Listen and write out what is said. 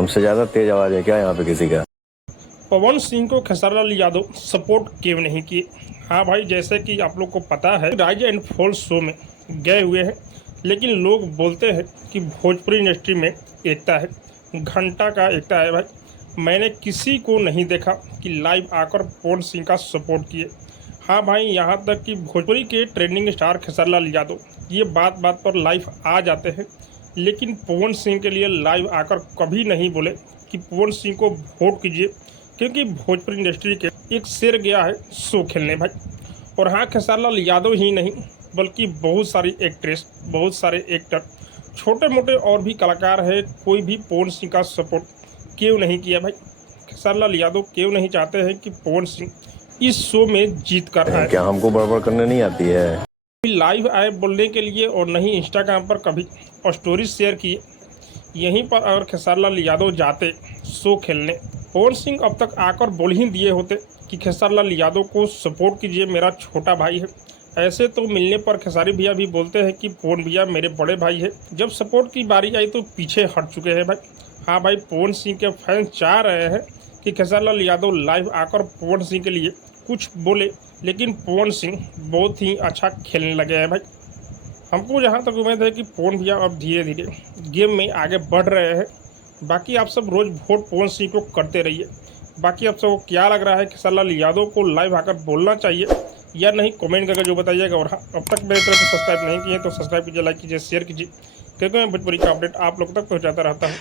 हमसे ज्यादा तेज आवाज है क्या यहाँ पे किसी का? पवन सिंह को खेसारीलाल यादव सपोर्ट क्यों नहीं किए? हाँ भाई, जैसे कि आप लोग को पता है, राइज एंड फॉल शो में गए हुए हैं, लेकिन लोग बोलते हैं कि भोजपुरी इंडस्ट्री में एकता है, घंटा का एकता है। भाई मैंने किसी को नहीं देखा कि लाइव आकर पवन सिंह का सपोर्ट किए। हाँ भाई, यहाँ तक कि भोजपुरी के ट्रेंडिंग स्टार खेसारीलाल यादव ये बात बात पर लाइव आ जाते हैं, लेकिन पवन सिंह के लिए लाइव आकर कभी नहीं बोले कि पवन सिंह को वोट कीजिए, क्योंकि भोजपुरी इंडस्ट्री के एक शेर गया है शो खेलने भाई। और हाँ, खेसारीलाल यादव ही नहीं बल्कि बहुत सारी एक्ट्रेस, बहुत सारे एक्टर, छोटे मोटे और भी कलाकार है, कोई भी पवन सिंह का सपोर्ट क्यों नहीं किया भाई? खेसारीलाल यादव क्यों नहीं चाहते हैं कि पवन सिंह इस शो में जीत कर आए? क्या हमको बड़बड़ करने नहीं आती है? लाइव आए बोलने के लिए और नहीं इंस्टाग्राम पर कभी स्टोरी शेयर किए। यहीं पर अगर खेसारीलाल यादव जाते शो खेलने, पवन सिंह अब तक आकर बोल ही दिए होते कि खेसारीलाल यादव को सपोर्ट कीजिए, मेरा छोटा भाई है। ऐसे तो मिलने पर खेसारी भैया भी बोलते हैं कि पवन भैया मेरे बड़े भाई है। जब सपोर्ट की बारी आई तो पीछे हट चुके हैं भाई। हाँ भाई, पवन सिंह के फैंस चाह रहे हैं कि खेसारीलाल यादव लाइव आकर पवन सिंह के लिए कुछ बोले, लेकिन पवन सिंह बहुत ही अच्छा खेलने लगे हैं भाई। हमको जहाँ तक उम्मीद है कि पवन भैया अब धीरे धीरे गेम में आगे बढ़ रहे हैं। बाकी आप सब रोज़ वोट पवन सिंह को करते रहिए। बाकी आप सबको क्या लग रहा है कि खेसारीलाल यादव को लाइव आकर बोलना चाहिए या नहीं, कमेंट करके जो बताइएगा। और हाँ, अब तक मेरी तरफ से सब्सक्राइब नहीं किए तो सब्सक्राइब कीजिए, लाइक कीजिए, शेयर कीजिए, क्योंकि मैं भोजपुरी का अपडेट आप लोग तक पहुँचाता रहता हूँ।